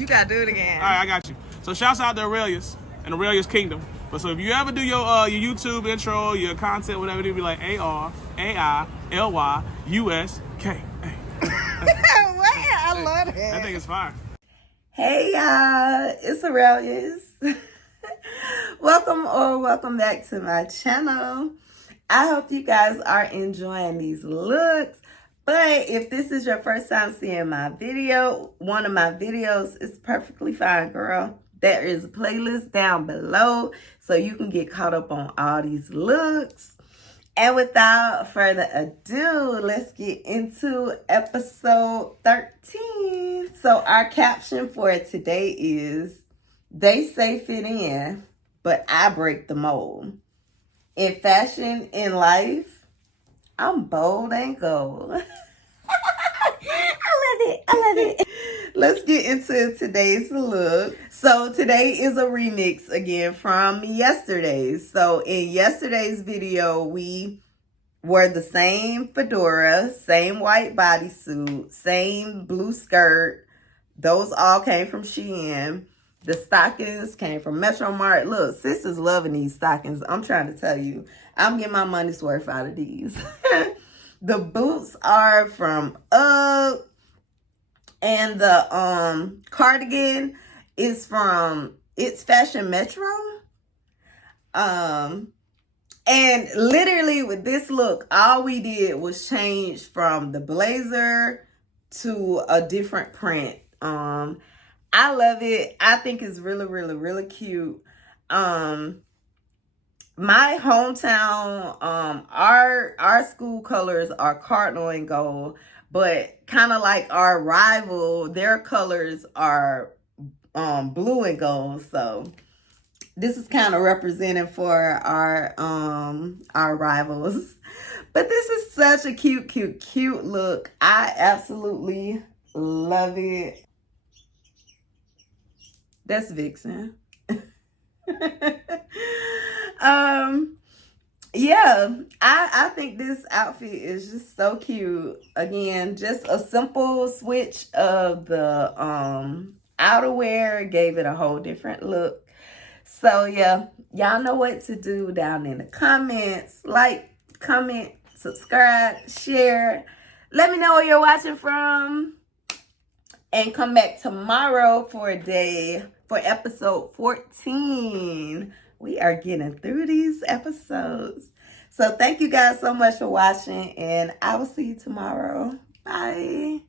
You gotta do it again. All right, I got you. So shouts out to Arailyus and Arailyus Kingdom. But so if you ever do your YouTube intro, your content, whatever, it'll be like ARAILYUSK. I love that. That thing is fire. Hey y'all, it's Arailyus. Welcome back to my channel. I hope you guys are enjoying these looks. But if this is your first time seeing my video, one of my videos, is perfectly fine, girl. There is a playlist down below so you can get caught up on all these looks. And without further ado, let's get into episode 13. So our caption for today is, they say fit in, but I break the mold. In fashion, in life, I'm bold and gold. I love it. Let's get into today's look. So today is a remix again from yesterday's. So in yesterday's video, we wore the same fedora, same white bodysuit, same blue skirt. Those all came from Shein. The stockings came from Metro Mart. Look, sis is loving these stockings. I'm trying to tell you, I'm getting my money's worth out of these. The boots are from UGG. And the cardigan is from It's Fashion Metro. And literally with this look, all we did was change from the blazer to a different print. I love it. I think it's really cute. My hometown, our school colors are cardinal and gold. But kind of like our rival, their colors are blue and gold. So this is kind of representing for our rivals. But this is such a cute look. I absolutely love it. That's Vixen. Yeah, I think this outfit is just so cute. Again, just a simple switch of the outerwear gave it a whole different look. So yeah, y'all know what to do down in the comments. Like, comment, subscribe, share. Let me know where you're watching from. And come back tomorrow for episode 14. We are getting through these episodes. So thank you guys so much for watching, and I will see you tomorrow. Bye.